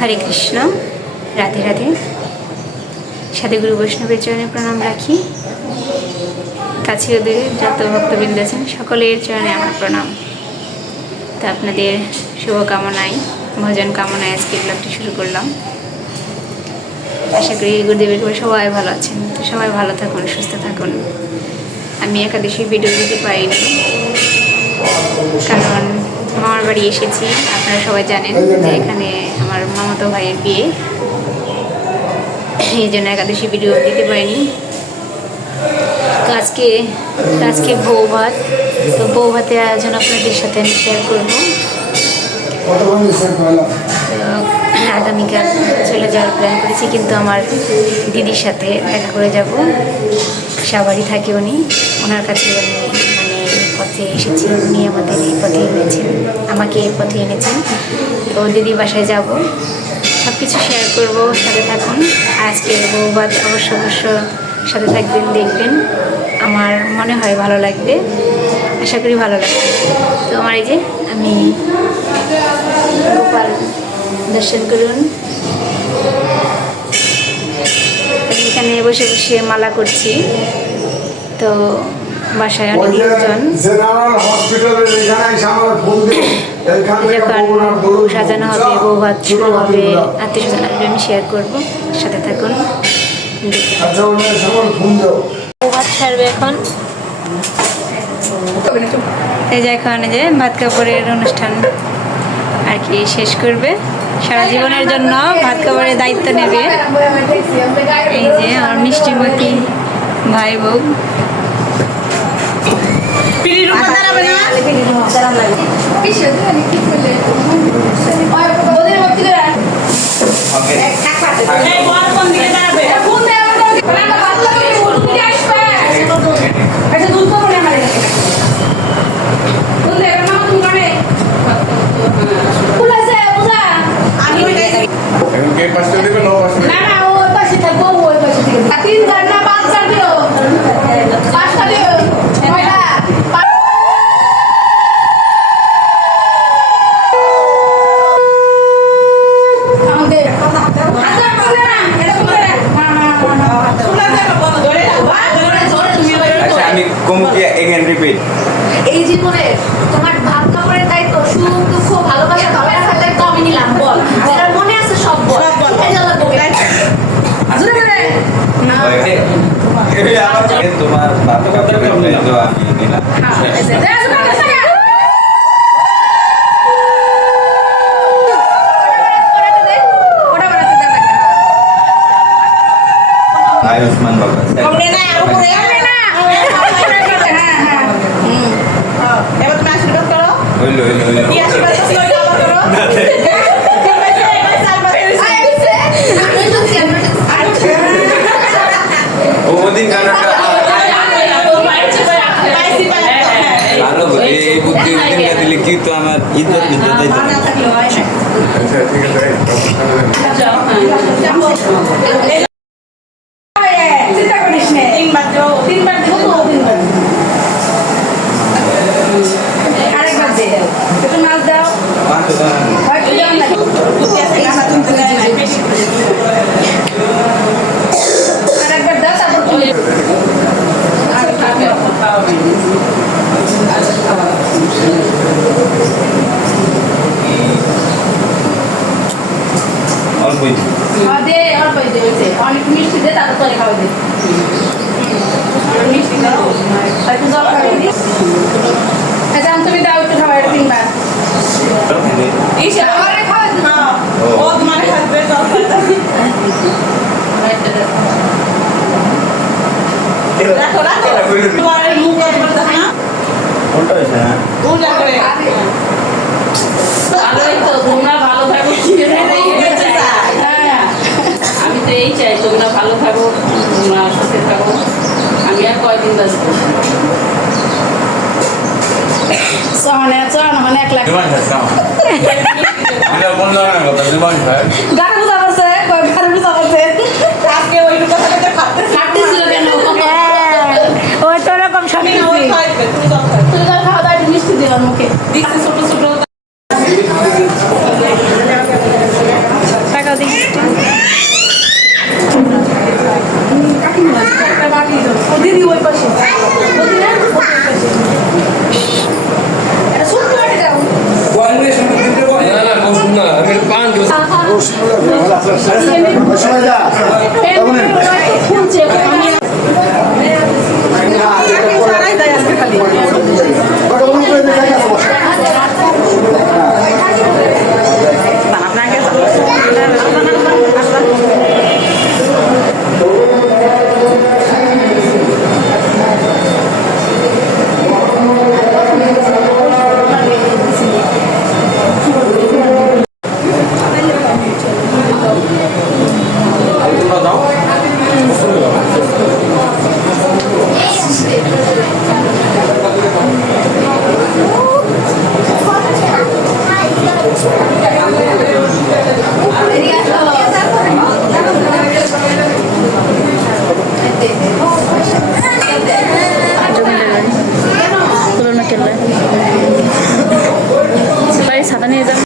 হরে কৃষ্ণ, রাধে রাধে। সাধু গুরু বৈষ্ণবের চরণে প্রণাম রাখি। কাছে ওদের যত ভক্তবৃন্দ আছেন সকলের চরণে আমার প্রণাম। তো আপনাদের শুভকামনায়, ভজন কামনায় আজকে ব্লগটি শুরু করলাম। আশা করি গুরুদেবের কৃপায় সবাই ভালো আছেন। তো সবাই ভালো থাকুন, সুস্থ থাকুন। আমি একাদশী ভিডিও দিতে পারিনি, কারণ মামার বাড়ি এসেছি। আপনারা সবাই জানেন যে এখানে আমার মামাতো ভাইয়ের বিয়ে, এই জন্য একাদশী ভিডিও দিতে পারিনি। তো আজকে বউ ভাত, তো বউ ভাতের আয়োজন আপনাদের সাথে আমি শেয়ার করবো। আগামীকাল চলে যাওয়ার প্ল্যান করেছি, কিন্তু আমার দিদির সাথে দেখা করে যাব। সাবাড়ি থাকে উনি, ওনার কাছে আমি পথে এসেছি। উনি আমাদের এই পথে এনেছেন, আমাকে এই পথে এনেছেন। তো দিদি বাসায় যাব, সব কিছু শেয়ার করবো, সাথে থাকুন। আজকে বউভাত অবশ্য সাথে থাকবেন, দেখবেন। আমার মনে হয় ভালো লাগবে, আশা করি ভালো লাগবে। তো আমার এই যে আমি গোপাল দর্শন করুন। এখানে বসে বসে মালা করছি। তো বাসায় অনেক লোকজন, যখন বউ সাজানো হবে, বউ ভাত শুরু হবে, আত্মীয় স্বজন আসবে, আমি শেয়ার করবো, সাথে থাকুন। বউ ভাত ছাড়বে এখন। এই যে এখন এই যে ভাত কাপড়ের অনুষ্ঠান আর কি শেষ করবে। সারা জীবনের জন্য ভাত কাপড়ের দায়িত্ব নেবে। এই যে আমার মিষ্টিমতি ভাই বউ। এই জীবনে তোমার ভাত কাপড়ের দায়িত্ব, সুখ দুঃখ ভালোবাসা ভালো রাখার দায়িত্ব আমি নিলাম। বল, যেটা মনে আছে সব বল। তোমার ভাত কাপড়ের দায়িত্ব আমি নিলাম। আয়ুষ্মান বাবা দিলে কিন্তু আমার ইজ্জত নিতে চাইতো। অনেক মিষ্টি দিয়ে তারপর করে খাওয়া দিই। মিষ্টি দাও, একটু জল খাওয়াই দিই। আচ্ছা তুমি দাও একটু খাওয়াই তিনবার। আমারে খাওয়া দিই। ও তোমার খাবে জল খাওয়াই। রাখো রাখো। তোমার মুখ একবার দাও না। কোনটা আছে না? ওটা করে। আরে তো তোমরা ভালো থাকো, কি আমি তো এই চাই তোমরা ভালো থাকো, তোমরা সুখে থাকো। আমি আর কয়দিন বাঁচবো? এক লাখ গাড়ি বুঝা করছে, গাড়ি বুঝা করছে। আজকে ওই কথা খাটতেছিল কেন? ওই তো রকম সব খাওয়া দাওয়া মিষ্টি দেওয়ার মুখে ছোট ছোট ছাতা নিয়ে যাবো।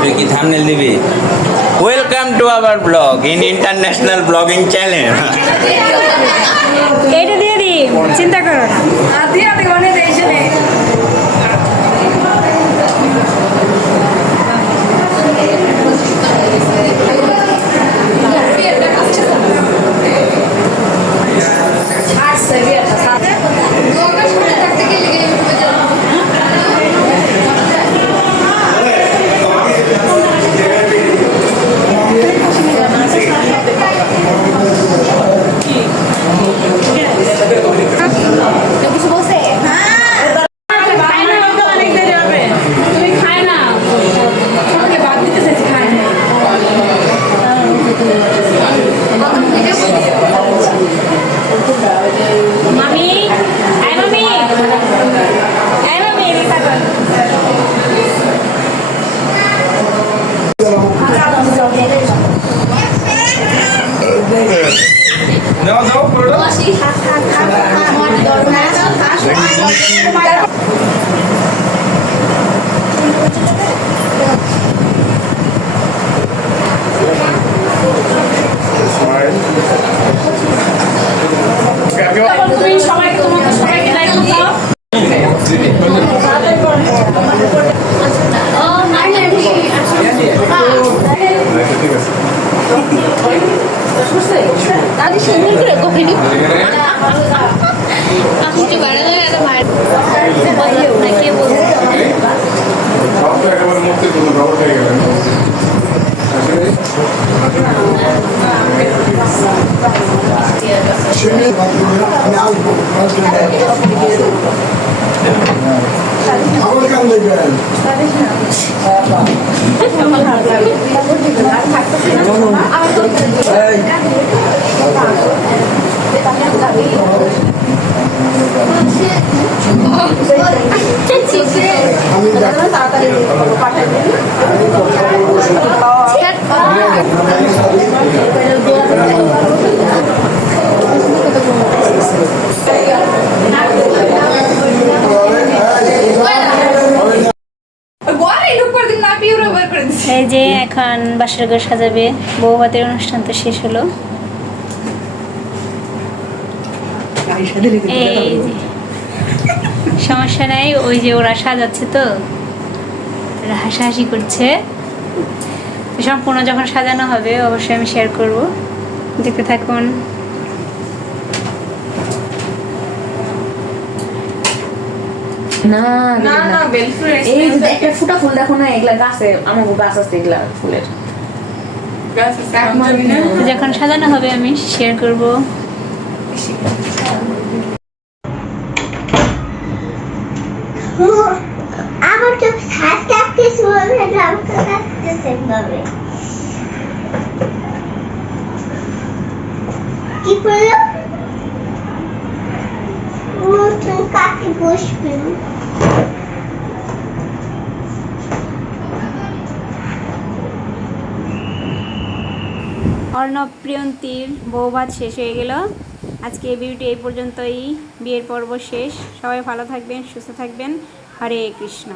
তুই কি থাম্বনেল দিবি? Welcome to our blog in international blogging channel. এইটা দিয়ে দিই, চিন্তা করো না। কিছু বলছে মামি, আই মামি, আই মামি, রিক্সা কর। যাও যাও পুরোটা। তুমি সবাইকে তোমাকে সবাইকে লাইক দাও। দাদি সুন্দর করে কফি দিই আপনি বাড়ালে একটা ভাই না কে বলছে এই যে এখন বাসার ঘর সাজাবে, বউ ভাতের অনুষ্ঠান তো শেষ হলো। এই যে সমস্যা নাই, ওই যে ওরা সাজাচ্ছে তো ওরা হাসাহাসি করছে। তো সম্পূর্ণ যখন সাজানো হবে অবশ্যই আমি শেয়ার করব, দেখতে থাকুন। না না না এই যে একটা ফুটা ফুল দেখো না, এগুলা গাছে আমার গাছ আছে, এগুলা ফুলের তো যখন সাজানো হবে আমি শেয়ার করব। আমার তো শ্বাস কাটতেছে বলে আমাকে কাটতেছে ভাবে কি করলো নতুন কাকে বসবেন অর্ণব প্রিয়ন্তীর বউ ভাত শেষ হয়ে গেল। আজকে এই ভিডিওটি এই পর্যন্তই, বিয়ের পর্ব শেষ। সবাই ভালো থাকবেন, সুস্থ থাকবেন। হরে কৃষ্ণ।